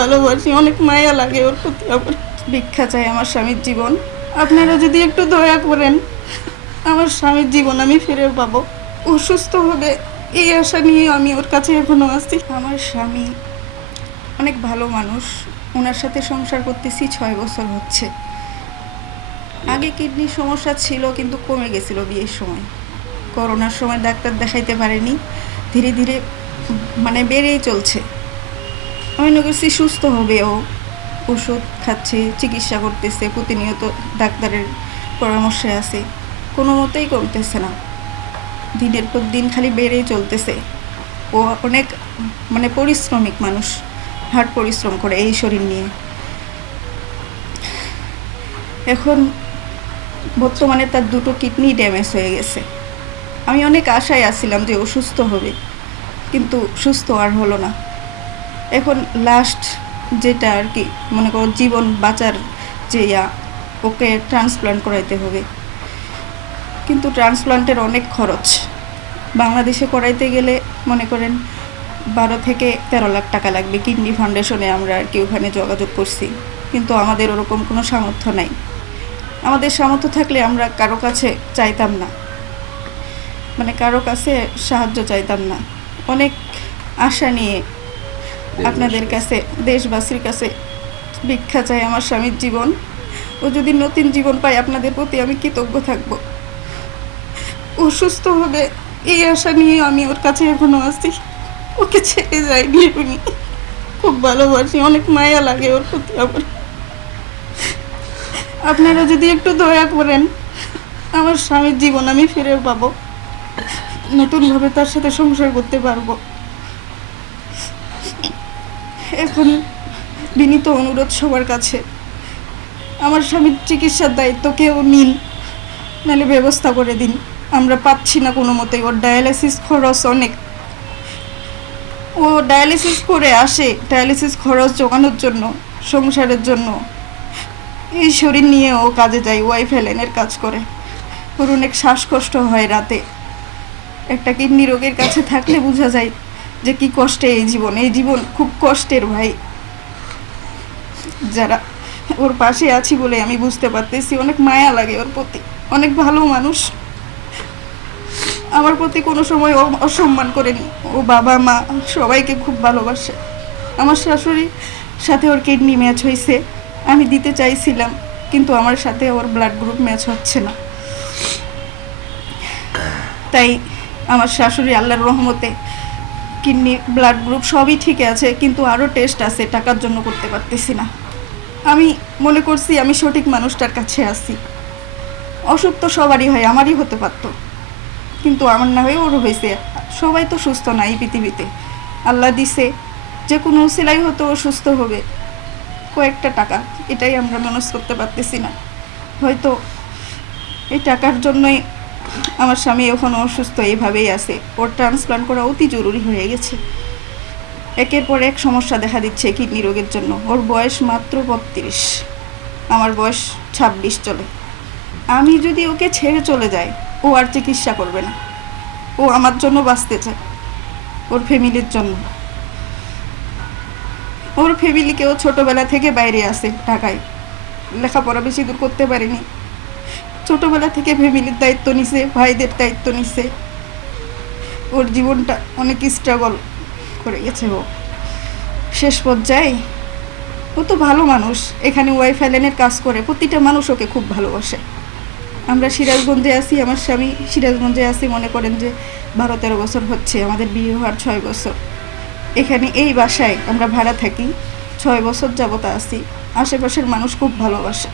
ভালোবাসি, অনেক মায়া লাগে ওর প্রতি। আমার ভিক্ষা চাই আমার স্বামীর জীবন। আপনারা যদি একটু দয়া করেন, আমার স্বামীর জীবন আমি ফিরে পাবো, ও সুস্থ হবে, এই আশা নিয়ে আমি ওর কাছে এখনো আছি। আমার স্বামী অনেক ভালো মানুষ, ওনার সাথে সংসার করতেছি 6 বছর হচ্ছে। আগে কিডনির সমস্যা ছিল কিন্তু কমে গেছিল বিয়ের সময়। করোনার সময় ডাক্তার দেখাইতে পারেনি, ধীরে ধীরে বেড়েই চলছে। আমি মনে করছি সুস্থ হবে, ও ওষুধ খাচ্ছে, চিকিৎসা করতেছে, প্রতিনিয়ত ডাক্তারের পরামর্শে আছে, কোনো মতেই কমতেছে না, দিনের পর দিন খালি বেড়েই চলতেছে। ও অনেক পরিশ্রমিক মানুষ, হার্ড পরিশ্রম করে এই শরীর নিয়ে। এখন বর্তমানে তার 2টো কিডনি ড্যামেজ হয়ে গেছে। আমি অনেক আশায় আছিলাম যে ও সুস্থ হবে, কিন্তু সুস্থ আর হলো না। এখন লাস্ট যেটা আর কি মনে করো জীবন বাঁচার যে ওকে ট্রান্সপ্লান্ট করাইতে হবে, কিন্তু ট্রান্সপ্লান্টের অনেক খরচ। বাংলাদেশে করাইতে গেলে মনে করেন 12 থেকে 13 লাখ টাকা লাগবে। কিডনি ফাউন্ডেশনে আমরা আর কি ওখানে যোগাযোগ করছি, কিন্তু আমাদের ওরকম কোনো সামর্থ্য নাই। আমাদের সামর্থ্য থাকলে আমরা কারো কাছে চাইতাম না, কারো কাছে সাহায্য চাইতাম না। অনেক আশা নিয়ে আপনাদের কাছে, দেশবাসীর কাছে ভিক্ষা চাই আমার স্বামীর জীবন। ও যদি নতুন জীবন পায়, আপনাদের প্রতি আমি কৃতজ্ঞ থাকব। ও সুস্থ হবে এই আশা নিয়ে আমি ওর কাছে এখনো আছি, ওকে ছেড়ে যাইনি। উনি খুব ভালোবাসি, অনেক মায়া লাগে ওর প্রতি আমার। আপনারা যদি একটু দয়া করেন, আমার স্বামীর জীবন আমি ফিরে পাবো, নতুনভাবে তার সাথে সংসার করতে পারবো। এখন বিনীত অনুরোধ সবার কাছে, আমার স্বামীর চিকিৎসার দায়িত্ব কেউ নিন, নাহলে ব্যবস্থা করে দিন। আমরা পাচ্ছি না কোনো মতেই। ওর ডায়ালিসিস খরচ অনেক, ও ডায়ালিসিস করে আসে, ডায়ালিসিস খরচ জোগানোর জন্য, সংসারের জন্য। এই শরীর নিয়ে ও কাজে যায়, ওয়াইফ হেলেনের কাজ করে। ওর অনেক শ্বাসকষ্ট হয় রাতে। একটা কিডনি রোগের কাছে থাকলে বোঝা যায় যে কি কষ্টে এই জীবন। এই জীবন খুব কষ্টের ভাই। যারা ওর পাশে আছি বলে আমি বুঝতে পারতেছি, অনেক মায়া লাগে ওর প্রতি। অনেক ভালো মানুষ, আমার প্রতি কোনো সময় অসম্মান করেনি। ও বাবা মা সবাইকে খুব ভালোবাসে। আমার শাশুড়ির সাথে ওর কিডনি ম্যাচ হয়েছে, আমি দিতে চাইছিলাম, কিন্তু আমার সাথে ওর ব্লাড গ্রুপ ম্যাচ হচ্ছে না। তাই আমার শাশুড়ি আল্লাহর রহমতে কিডনি ব্লাড গ্রুপ সবই ঠিক আছে, কিন্তু আরও টেস্ট আছে, টাকার জন্য করতে পারতেছি না। আমি মনে করছি আমি সঠিক মানুষটার কাছে আছি। অসুখ তো সবারই হয়, আমারই হতে পারতো, কিন্তু আমার না হয়ে ওর হয়েছে। সবাই তো সুস্থ না এই পৃথিবীতে, আল্লাহ দিছে, যে কোনো উসিলাই হতো ও সুস্থ হবে। কয়েকটা টাকা, এটাই আমরা ম্যানেজ করতে পারতেছি না। হয়তো এই টাকার জন্যই আমার স্বামী এখন অসুস্থ এইভাবেই আছে। ওর ট্রান্সপ্লান্ট করা অতি জরুরি হয়ে গেছে। একের পর এক সমস্যা দেখা দিচ্ছে কিডনি রোগের জন্য। ওর বয়স মাত্র 32, আমার বয়স 26 চলে। আমি যদি ওকে ছেড়ে চলে যাই, ও আর চিকিৎসা করবে না। ও আমার জন্য বাঁচতে চায়, ওর ফ্যামিলির জন্য। ওর ফ্যামিলিকেও ছোটোবেলা থেকে বাইরে আসে, ঢাকায় লেখাপড়া বেশি দূর করতে পারেনি। ছোটোবেলা থেকে ফ্যামিলির দায়িত্ব নিছে, ভাইদের দায়িত্ব নিছে। ওর জীবনটা অনেক স্ট্রাগল করে গেছে। ও শেষ পর্যায়ে, ও তো ভালো মানুষ, এখানে ওয়াইফ হেলেনের কাজ করে, প্রতিটা মানুষ ওকে খুব ভালোবাসে। আমরা সিরাজগঞ্জে আছি, আমার স্বামী সিরাজগঞ্জে আছি, মনে করেন যে 12-13 বছর হচ্ছে আমাদের বিয়ে হওয়ার। 6 বছর এখানে এই বাসায় আমরা ভাড়া থাকি, 6 বছর যাবত আছি। আশেপাশের মানুষ খুব ভালোবাসে।